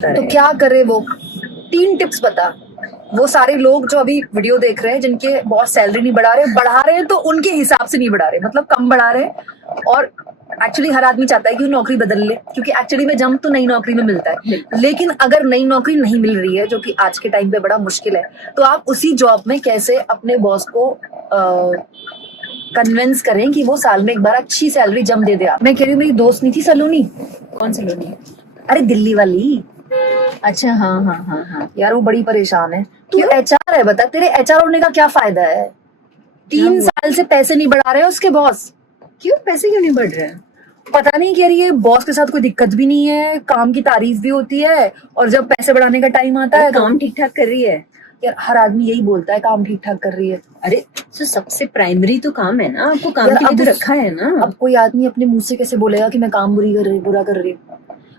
तो क्या करे वो, 3 टिप्स बता। वो सारे लोग जो अभी वीडियो देख रहे हैं जिनके बॉस सैलरी नहीं बढ़ा रहे हैं तो उनके हिसाब से नहीं बढ़ा रहे, मतलब कम बढ़ा रहे हैं। और एक्चुअली हर आदमी चाहता है कि वो नौकरी बदल ले, क्योंकि एक्चुअली में जंप तो नई नौकरी में मिलता है। लेकिन अगर नई नौकरी नहीं मिल रही है, जो कि आज के टाइम पे बड़ा मुश्किल है, तो आप उसी जॉब में कैसे अपने बॉस को कन्विंस करें कि वो साल में एक बार अच्छी सैलरी जम दे दे। आप, मैं कह रही हूँ, मेरी दोस्त नहीं थी सलोनी? कौन सलोनी? अरे दिल्ली वाली। अच्छा, हाँ हाँ हाँ हाँ यार वो बड़ी परेशान है। तू एचआर है, बता तेरे एचआर होने का क्या फायदा है? 3 साल से पैसे नहीं बढ़ा रहे उसके बॉस। क्यों पैसे क्यों नहीं बढ़ रहे हैं? पता नहीं, कह रही है बॉस के साथ कोई दिक्कत भी नहीं है, काम की तारीफ भी होती है, और जब पैसे बढ़ाने का टाइम आता है काम ठीक ठाक कर रही है। यार हर आदमी यही बोलता है काम ठीक ठाक कर रही है। अरे तो सबसे प्राइमरी तो काम है ना, आपको काम यार के लिए अब तो रखा है ना। अब कोई आदमी अपने मुंह से कैसे बोलेगा कि मैं काम बुरा कर रही हूँ?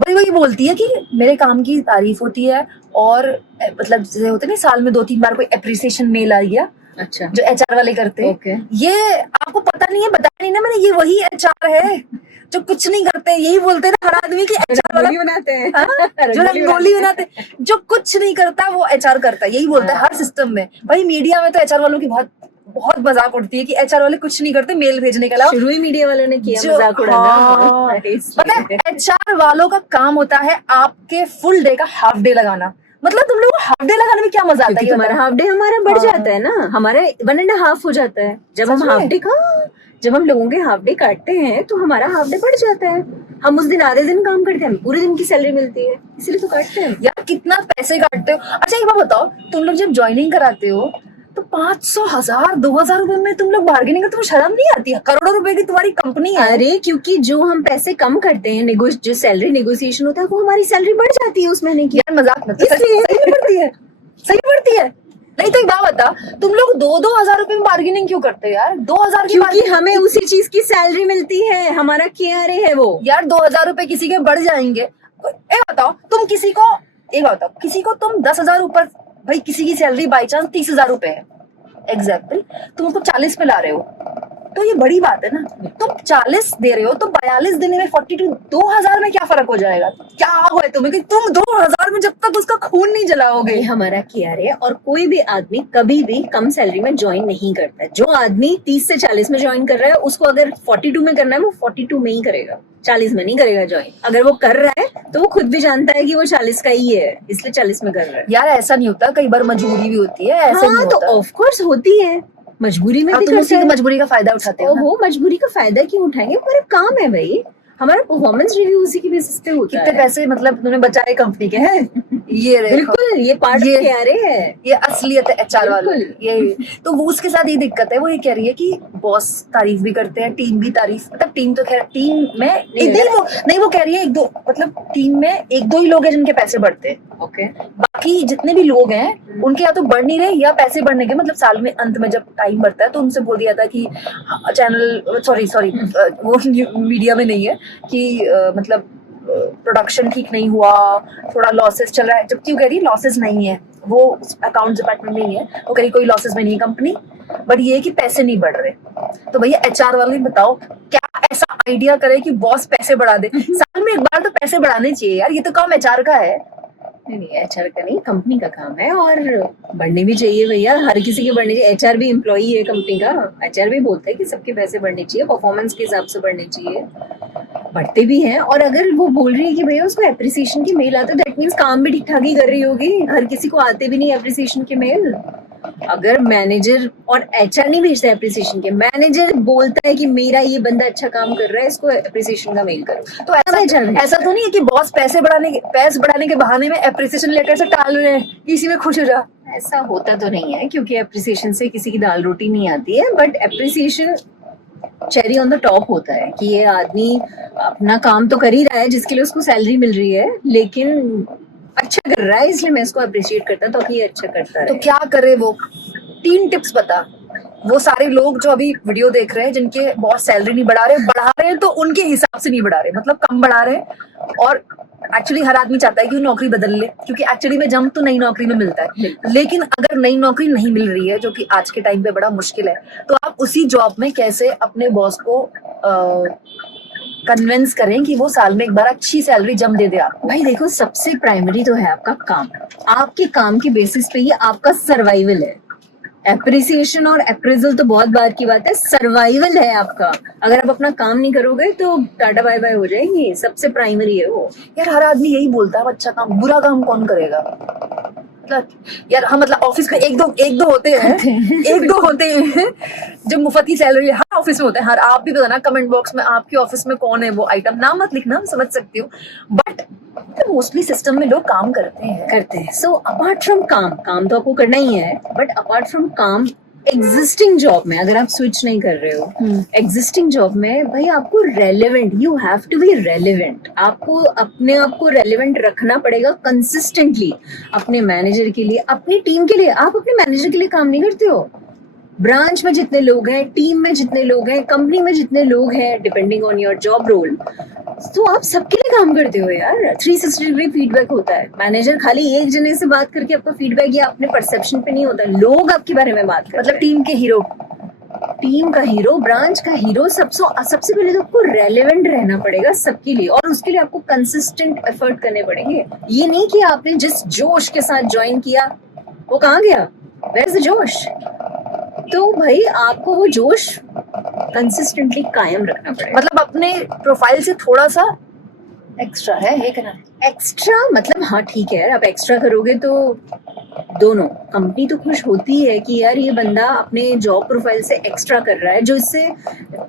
वही बोलती है कि मेरे काम की तारीफ होती है, और मतलब जैसे होते ना, साल में 2-3 बार कोई एप्रिसिएशन मेल आ गया। अच्छा, जो एचआर वाले करते हैं। ओके। ये आपको पता नहीं है, बताया नहीं ना मैंने, ये वही एचआर है जो कुछ नहीं करते। यही बोलते हैं ना हर आदमी की एचआर वाला बनाते हैं। जो रंगोली बनाते, जो कुछ नहीं करता वो एचआर करता है, यही बोलता है हर सिस्टम में। भाई मीडिया में तो एचआर वालों की बहुत मजाक उड़ती है कि एचआर वाले कुछ नहीं करते मेल भेजने के अलावा। शुरू ही मीडिया वालों ने किया मजाक उड़ाना। पता है एचआर वालों का काम होता है आपके फुल डे का हाफ डे लगाना। मतलब तुम लोग हाफ डे लगाने में क्या मजा आता है? तुम्हारा हाफ डे हमारा बढ़ जाता है ना, हमारा 1.5 हो जाता है जब हम हाफ डे का, जब हम लोगों के हाफ डे काटते हैं तो हमारा हाफ डे बढ़ जाता है। हम उस दिन आधे दिन काम करते हैं, पूरे दिन की सैलरी मिलती है, इसलिए तो काटते हैं। यार कितना पैसे काटते हो? अच्छा एक बात बताओ, तुम लोग जब ज्वाइनिंग कराते हो तो 500, 1000, 2000 रुपए में तुम लोग बार्गेनिंग करते हो, शर्म नहीं आती है? करोड़ों रुपए की तुम्हारी कंपनी है। अरे क्योंकि जो हम पैसे कम करते हैं, जो सैलरी नेगोशिएशन होता है, वो हमारी सैलरी बढ़ जाती है उस महीने की। यार मजाक मत, सही बढ़ती है, सही बढ़ती है। नहीं तो एक बात बता, तुम लोग 2-2 हजार रुपए में बार्गेनिंग क्यों करते हो यार? 2000 की, क्योंकि हमें उसी चीज की सैलरी मिलती है, हमारा KRA है वो। यार 2000 रुपए किसी के बढ़ जाएंगे। एक बताओ, तुम किसी को तुम 10,000 ऊपर, भाई किसी की सैलरी बाई चांस 30,000 रुपए है एग्जैक्टल, तुम उसको 40 पे ला रहे हो, तो ये बड़ी बात है ना। तुम 40 दे रहे हो तो 42 देने में 42, 2000 में क्या फर्क हो जाएगा? क्या हुआ है तुम्हें कि तुम 2000 में जब तक उसका खून नहीं जलाओगे? ये हमारा KRA है, और कोई भी आदमी कभी भी कम सैलरी में ज्वाइन नहीं करता है। जो आदमी 30 से 40 में ज्वाइन कर रहा है, उसको अगर 42 में करना है, वो 42 में ही करेगा, 40 में नहीं करेगा ज्वाइन। अगर वो कर रहा है तो वो खुद भी जानता है कि वो 40 का ही है, इसलिए 40 में कर रहा है। यार ऐसा नहीं होता, कई बार मजबूरी भी होती है, ऐसे नहीं होता। तो ऑफ कोर्स होती है, मजबूरी में भी तुम उसी की मजबूरी का फायदा उठाते हो ना? वो मजबूरी का फायदा क्यों उठाएंगे? हमारा काम है भाई, हमारा परफॉर्मेंस रिव्यू उसी की बेसिस पे होता है। कितने पैसे मतलब तुमने बचाए कंपनी के हैं? ये बिल्कुल, ये पार्ट ऑफ KRA है, ये असलियत है एचआर वालों की। ये तो वो उसके साथ ये दिक्कत है, वो ये कह रही है कि बॉस तारीफ भी करते हैं, टीम भी तारीफ, मतलब टीम तो खैर टीम में वो कह रही है 1-2, मतलब टीम में 1-2 ही लोग हैं जिनके पैसे बढ़ते हैं। ओके, बाकी जितने भी लोग हैं उनके या तो बढ़ नहीं रहे, या पैसे बढ़ने के मतलब साल में अंत में जब टाइम बढ़ता है तो उनसे बोल दिया था कि चैनल सॉरी वो मीडिया में नहीं है कि मतलब प्रोडक्शन ठीक नहीं हुआ, थोड़ा लॉसेस चल रहा है। जबकि वो कह रही है लॉसेस नहीं है, वो अकाउंट डिपार्टमेंट में ही है, वो कह रही कोई लॉसेस में नहीं है कंपनी, बट ये है कि पैसे नहीं बढ़ रहे। तो भैया एचआर वाले बताओ क्या ऐसा आइडिया करे कि बॉस पैसे बढ़ा दे? साल में एक बार तो पैसे बढ़ाने चाहिए यार, ये तो काम एचआर का है। नहीं HR का नहीं, कंपनी का काम है, और बढ़ने भी चाहिए भैया, हर किसी के बढ़ने चाहिए। HR भी एम्प्लॉई है कंपनी का, HR भी बोलता है कि सबके पैसे बढ़ने चाहिए, परफॉर्मेंस के हिसाब से बढ़ने चाहिए, बढ़ते भी हैं। और अगर वो बोल रही है कि भैया उसको एप्रिसिएशन की मेल आता है, दैट मीन्स काम भी ठीक ठाक ही कर रही होगी। हर किसी को आते भी नहीं एप्रिसिएशन के मेल। अगर मैनेजर और HR नहीं भेजता एप्रिसिएशन के, मैनेजर बोलता है कि मेरा ये बंदा अच्छा काम कर रहा है, इसको एप्रिसिएशन का मेल करो, तो ऐसा तो नहीं है कि बॉस पैसे बढ़ाने के बहाने में एप्रिसिएशन लेटर से टाल रहे हैं, इसी में खुश हो जा। ऐसा होता तो नहीं है, क्योंकि एप्रिसिएशन से किसी की दाल रोटी नहीं आती है, but appreciation cherry on the top होता है कि ये आदमी अपना काम तो कर ही रहा है जिसके लिए उसको सैलरी मिल रही है, लेकिन अच्छा कर रहा है, इसलिए मैं इसको अप्रिशिएट करता हूँ ताकि ये अच्छा करता है। तो क्या करे वो, 3 टिप्स बता। वो सारे लोग जो अभी वीडियो देख रहे हैं जिनके बॉस सैलरी नहीं बढ़ा रहे हैं तो उनके हिसाब से नहीं बढ़ा रहे, मतलब कम बढ़ा रहे हैं। और एक्चुअली हर आदमी चाहता है कि वो नौकरी बदल ले, क्योंकि एक्चुअली में जंप तो नई नौकरी में मिलता है। लेकिन अगर नई नौकरी नहीं मिल रही है, जो कि आज के टाइम पे बड़ा मुश्किल है, तो आप उसी जॉब में कैसे अपने बॉस को कन्विंस करें कि वो साल में एक बार अच्छी सैलरी जम दे दे आपको? भाई देखो, सबसे प्राइमरी तो है आपका काम। आपके काम के बेसिस पे ही आपका सर्वाइवल है। एप्रिसिएशन और अप्रेजल तो बहुत बार की बात है, सर्वाइवल है आपका। अगर आप अपना काम नहीं करोगे तो टाटा बाय बाय हो जाएंगे। सबसे प्राइमरी है वो। यार हर आदमी यही बोलता है, अच्छा काम, बुरा काम कौन करेगा? मतलब यार हम मतलब ऑफिस में एक दो होते हैं एक दो होते हैं जो मुफ्त की सैलरी हर ऑफिस में होते हैं। हर आप भी बताना कमेंट बॉक्स में आपके ऑफिस में कौन है वो आइटम, नाम मत लिखना, समझ सकती हो, बट मोस्टली सिस्टम में लोग काम करते हैं। सो अपार्ट फ्रॉम काम तो आपको करना ही है, बट अपार्ट फ्रॉम काम एग्जिस्टिंग जॉब में अगर आप स्विच नहीं कर रहे हो, एग्जिस्टिंग जॉब में भाई आपको relevant, you have to be relevant. आपको अपने आप को रेलेवेंट रखना पड़ेगा कंसिस्टेंटली, अपने मैनेजर के लिए, अपनी टीम के लिए। आप अपने मैनेजर के लिए काम नहीं करते हो। ब्रांच में जितने लोग हैं, टीम में जितने लोग हैं, कंपनी में जितने लोग हैं, depending on your job role, तो आप सबके लिए काम करते हो यार। 360 डिग्री फीडबैक होता है। मैनेजर खाली एक जने से बात करके आपका फीडबैक या अपने परसेप्शन पे नहीं होता, लोग आपके बारे में बात करते हैं। मतलब टीम के हीरो, टीम का हीरो, ब्रांच का हीरो। सबसे पहले तो आपको रेलेवेंट रहना पड़ेगा सबके लिए, और उसके लिए आपको कंसिस्टेंट एफर्ट करने पड़ेंगे। ये नहीं कि आपने जिस जोश के साथ ज्वाइन किया वो कहाँ गया, वेयर इज द जोश। तो भाई आपको वो जोश कंसिस्टेंटली कायम रखना पड़ेगा। मतलब अपने प्रोफाइल से थोड़ा सा एक्स्ट्रा है, ये कहना है। एक्स्ट्रा मतलब हाँ ठीक है यार, आप एक्स्ट्रा करोगे तो दोनों कंपनी तो खुश होती है कि यार ये बंदा अपने जॉब प्रोफाइल से एक्स्ट्रा कर रहा है, जो इससे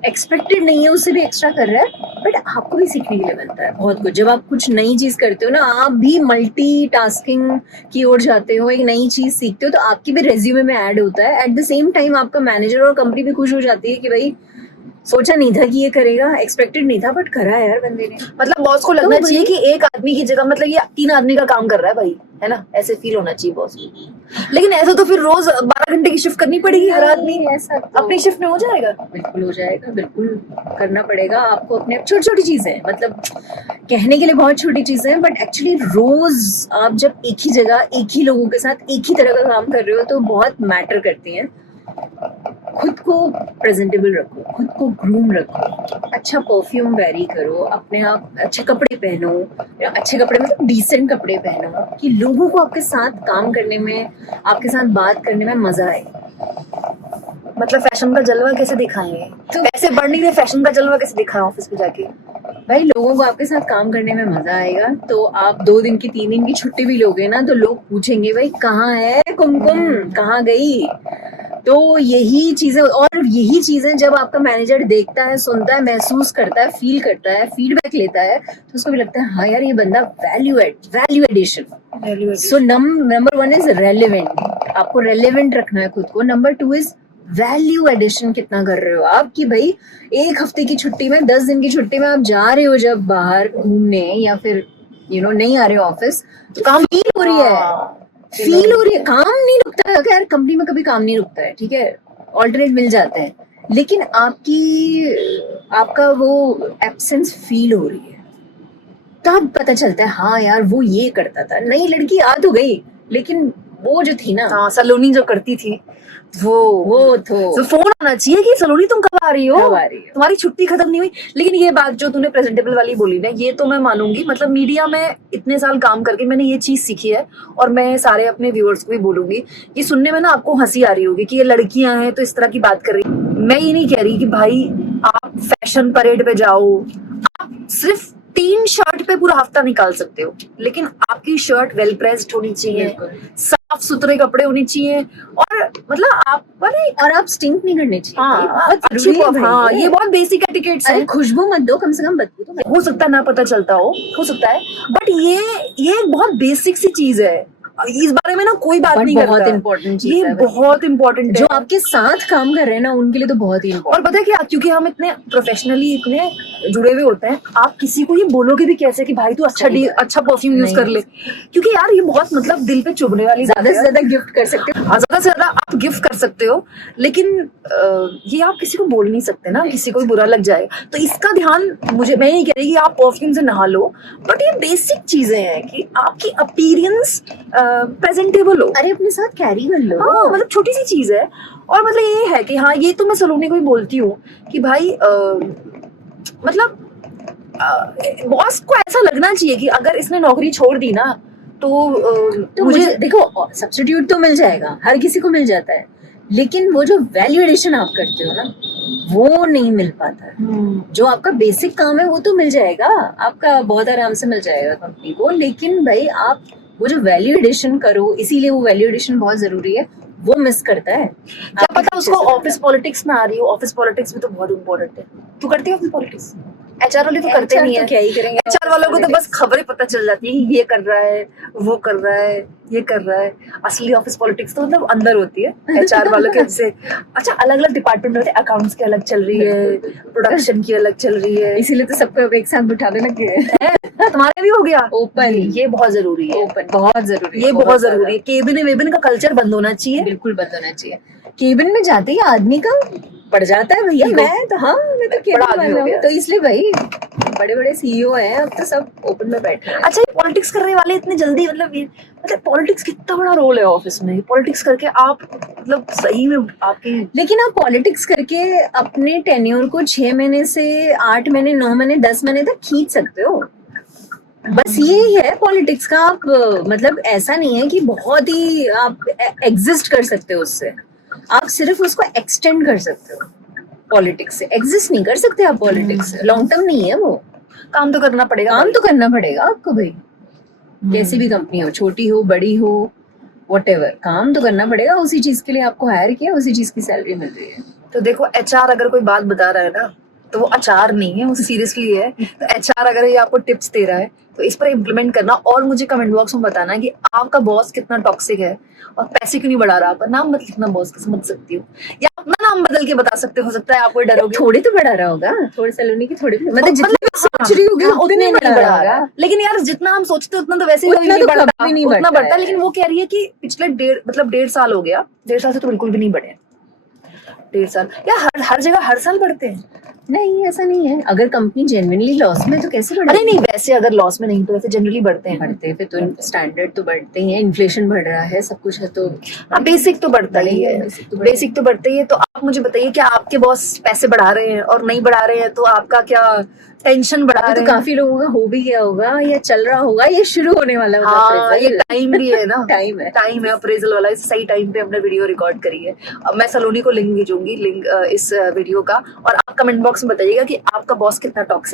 एक्सपेक्टेड नहीं है उससे भी एक्स्ट्रा कर रहा है। बट आपको भी सीखने के लिए मिलता है बहुत कुछ। जब आप कुछ नई चीज करते हो ना, आप भी मल्टीटास्किंग की ओर जाते हो, एक नई चीज सीखते हो, तो आपकी भी रेज्यूमे में ऐड होता है। एट द सेम टाइम आपका मैनेजर और कंपनी भी खुश हो जाती है कि भाई सोचा नहीं था कि ये करेगा, एक्सपेक्टेड नहीं था, बट करा यार बंदे ने। मतलब बॉस को लगना चाहिए कि एक आदमी की जगह मतलब ये 3 आदमी का काम कर रहा है भाई, है ना, ऐसे फील होना चाहिए बॉस को। लेकिन ऐसा तो फिर रोज 12 घंटे की शिफ्ट करनी पड़ेगी हर आदमी। ऐसा तो अपनी शिफ्ट में हो जाएगा? बिल्कुल हो जाएगा, बिल्कुल करना पड़ेगा आपको। अपने छोटी छोटी चीजें, मतलब कहने के लिए बहुत छोटी चीजें हैं, बट एक्चुअली रोज आप जब एक ही जगह एक ही लोगों के साथ एक ही तरह का काम कर रहे हो तो बहुत मैटर करती हैं। खुद को प्रेजेंटेबल रखो, खुद को ग्रूम रखो, अच्छा परफ्यूम वेरी करो, अपने आप अच्छे कपड़े पहनो, अच्छे कपड़े मतलब डिसेंट कपड़े पहनो, कि लोगों को आपके साथ काम करने में, आपके साथ बात करने में मजा आए। मतलब फैशन का जलवा कैसे दिखाएंगे? तो पैसे बढ़ नहीं रहे, फैशन का जलवा कैसे दिखाएं ऑफिस में जाके? भाई लोगों को आपके साथ काम करने में मजा आएगा तो आप 2 दिन की 3 दिन की छुट्टी भी लोगे ना, तो लोग पूछेंगे भाई कहाँ है कुमकुम, कहाँ गई। तो यही चीजें जब आपका मैनेजर देखता है, सुनता है, महसूस करता है, फील करता है, फीडबैक लेता है, तो उसको भी लगता है हाँ यार ये बंदा value addition. So number 1 is relevant. आपको रेलेवेंट रखना है खुद को। नंबर 2 इज वैल्यू एडिशन कितना कर रहे हो आप, कि भाई 1 हफ्ते की छुट्टी में, 10 दिन की छुट्टी में आप जा रहे हो जब बाहर घूमने, या फिर नहीं आ रहे हो ऑफिस, तो काम फील हो रही है, काम नहीं रुकता है। यार कंपनी में कभी काम नहीं रुकता है, ठीक है, ऑल्टरनेट मिल जाते हैं, लेकिन आपका वो एब्सेंस फील हो रही है, तब पता चलता है हाँ यार वो ये करता था। नई लड़की आ तो गई, लेकिन वो जो थी ना, हाँ सलोनी जो करती थी वो तो फोन आना चाहिए कि सलोनी तुम कब आ रही हो, तुम्हारी छुट्टी खत्म नहीं हुई। लेकिन ये बात जो तूने प्रेजेंटेबल वाली बोली ना, ये तो मैं मानूंगी। मतलब मीडिया में इतने साल काम करके मैंने ये चीज सीखी है, और मैं सारे अपने व्यूअर्स को भी बोलूंगी। ये सुनने में ना आपको हंसी आ रही होगी कि ये लड़कियां हैं तो इस तरह की बात कर रही। मैं ये नहीं कह रही कि भाई आप फैशन परेड पे जाओ, आप सिर्फ 3 शर्ट पे पूरा हफ्ता निकाल सकते हो, लेकिन आपकी शर्ट वेल प्रेस्ड होनी चाहिए, साफ सुथरे कपड़े होने चाहिए, और मतलब और आप स्टिंक नहीं करने चाहिए। हाँ, बहुत अच्छी, हाँ ये बहुत बेसिक एटिकेट्स हैं। खुशबू मत दो, कम से कम बदबू तो हो सकता है ना पता चलता हो सकता है, बट ये एक बहुत बेसिक सी चीज है। इस बारे में ना कोई बात नहीं करता। बहुत इंपॉर्टेंट चीज ये है, बहुत इंपॉर्टेंट जो आपके साथ काम कर रहे हैं ना उनके लिए तो बहुत ही। और पता है क्या, क्योंकि हम इतने प्रोफेशनली इतने जुड़े हुए होते हैं, आप किसी को ये बोलोगे भी कैसे कि भाई तू अच्छा परफ्यूम यूज कर ले, क्योंकि यार ये बहुत मतलब दिल पे चुभने वाली। ज्यादा से ज्यादा गिफ्ट कर सकते हो, ज्यादा से ज्यादा आप गिफ्ट कर सकते हो, लेकिन ये आप किसी को बोल नहीं सकते ना, किसी को भी बुरा लग जाएगा। तो इसका ध्यान मैं नहीं कह रही कि आप परफ्यूम से नहा लो, बट ये बेसिक चीजें हैं कि आपकी अपीयरेंस प्रेजेंटेबल हो। अरे अपने साथ कैरी कर लो। हाँ मतलब छोटी सी चीज है। और मतलब ये है कि हाँ, ये तो मैं सलोनी को भी बोलती हूँ कि भाई मतलब बॉस को ऐसा लगना चाहिए कि अगर इसने नौकरी छोड़ दी ना तो मुझे मुझे देखो सब्स्टिट्यूट तो मिल जाएगा, हर किसी को मिल जाता है, लेकिन वो जो वैल्यू एडिशन आप करते हो ना वो नहीं मिल पाता है। जो आपका बेसिक काम है वो तो मिल जाएगा, आपका बहुत आराम से मिल जाएगा कंपनी को, लेकिन भाई आप वो जो वैल्यू एडिशन करो, इसीलिए वो वैल्यू एडिशन बहुत जरूरी है, वो मिस करता है। क्या पता उसको ऑफिस पॉलिटिक्स में आ रही हो। ऑफिस पॉलिटिक्स भी तो बहुत इंपॉर्टेंट है। तू करती है ऑफिस पॉलिटिक्स? एचआर वाले तो करते नहीं है। क्या ही करेंगे एचआर वालों को तो बस खबरें पता चल जाती है कि ये कर रहा है, वो कर रहा है, ये कर रहा है। असली ऑफिस पॉलिटिक्स तो मतलब अंदर होती है एचआर वालों के से। अच्छा, अलग अलग डिपार्टमेंट होते हैं, अकाउंट्स की अलग चल रही है, प्रोडक्शन की अलग चल रही है। इसीलिए तो सबको अब एक साथ बिठाने लगे हैं। तुम्हारे भी हो गया ओपन, ये बहुत जरूरी है। ओपन बहुत जरूरी है, ये बहुत जरूरी है। केबिन वेबिन का कल्चर बंद होना चाहिए। बिल्कुल बंद होना चाहिए। केबिन में जाते ही आदमी का बढ़ जाता है भैया। मैं तो मैं तो केबिन बड़ा आदमी वाला हो गया। हूँ, तो इसलिए भाई बड़े बड़े सीईओ हैं अब तो सब ओपन में बैठे हैं। अच्छा, ये पॉलिटिक्स करने वाले इतने जल्दी मतलब पॉलिटिक्स कितना बड़ा रोल है ऑफिस में। पॉलिटिक्स करके आप मतलब सही में आपकी लेकिन आप पॉलिटिक्स करके अपने टेन्योर को 6 महीने से 8 महीने 9 महीने 10 महीने तक खींच सकते हो। बस यही है पॉलिटिक्स का। आप मतलब ऐसा नहीं है कि बहुत ही आप एग्जिस्ट कर सकते हो उससे, आप सिर्फ उसको एक्सटेंड कर सकते हो। पॉलिटिक्स से एग्जिस्ट नहीं कर सकते आप, पॉलिटिक्स से लॉन्ग टर्म नहीं है वो। काम तो करना पड़ेगा। काम तो करना पड़ेगा आपको भाई, कैसी भी कंपनी हो, छोटी हो बड़ी हो व्हाटएवर, काम तो करना पड़ेगा। उसी चीज के लिए आपको हायर किया, उसी चीज की सैलरी मिल रही है। तो देखो, एचआर अगर कोई बात बता रहा है ना तो वो अचार नहीं है, वो सीरियसली है। तो एचआर अगर ये आपको टिप्स दे रहा है तो इस पर इम्प्लीमेंट करना। और मुझे कमेंट बॉक्स में बताना कि आपका बॉस कितना टॉक्सिक है और पैसे क्यों नहीं बढ़ा रहा। आपका नाम मत लिखना बॉस के, समझ सकती हो, या अपना नाम बदल के बता सकते हो सकता है आप कोई डरोगे। थोड़ी तो बढ़ा रहा होगा, थोड़ी सैलूनी की थोड़ी मतलब जितनी मतलब सोच रही होगी उतने नहीं बढ़ा रहा होगा। लेकिन यार जितना हम सोचते हैं उतना तो वैसे ही उतना नहीं तो बढ़ता, कभी नहीं उतना बढ़ता बढ़ता है। लेकिन वो कह रही है कि पिछले 1.5 साल हो गया, 1.5 साल से तो बिल्कुल भी नहीं बढ़े। 1.5 साल या हर जगह हर साल बढ़ते हैं। नहीं ऐसा नहीं है, अगर कंपनी जेन्युइनली लॉस में तो कैसे बढ़े? अरे नहीं, वैसे अगर लॉस में नहीं तो वैसे जनरली बढ़ते हैं। बढ़ते हैं, फिर तो स्टैंडर्ड तो बढ़ते ही हैं, इन्फ्लेशन बढ़ रहा है, सब कुछ है तो हाँ, बेसिक तो बढ़ता ही है, बेसिक तो बढ़ता ही है। तो आप मुझे बताइए, क्या आपके बॉस पैसे बढ़ा रहे हैं? और नहीं बढ़ा रहे हैं तो आपका क्या टेंशन बढ़ा रहे तो हैं? काफी लोगों का हो भी गया होगा, या चल रहा होगा, ये शुरू होने वाला होगा। हाँ, ये टाइम भी है ना। टाइम है अप्रेजल वाला। इस सही टाइम पे हमने वीडियो रिकॉर्ड करी है। अब मैं सलोनी को लिंक भेजूंगी, लिंक इस वीडियो का। और आप कमेंट बॉक्स में बताइएगा कि आपका बॉस कितना टॉक्सिक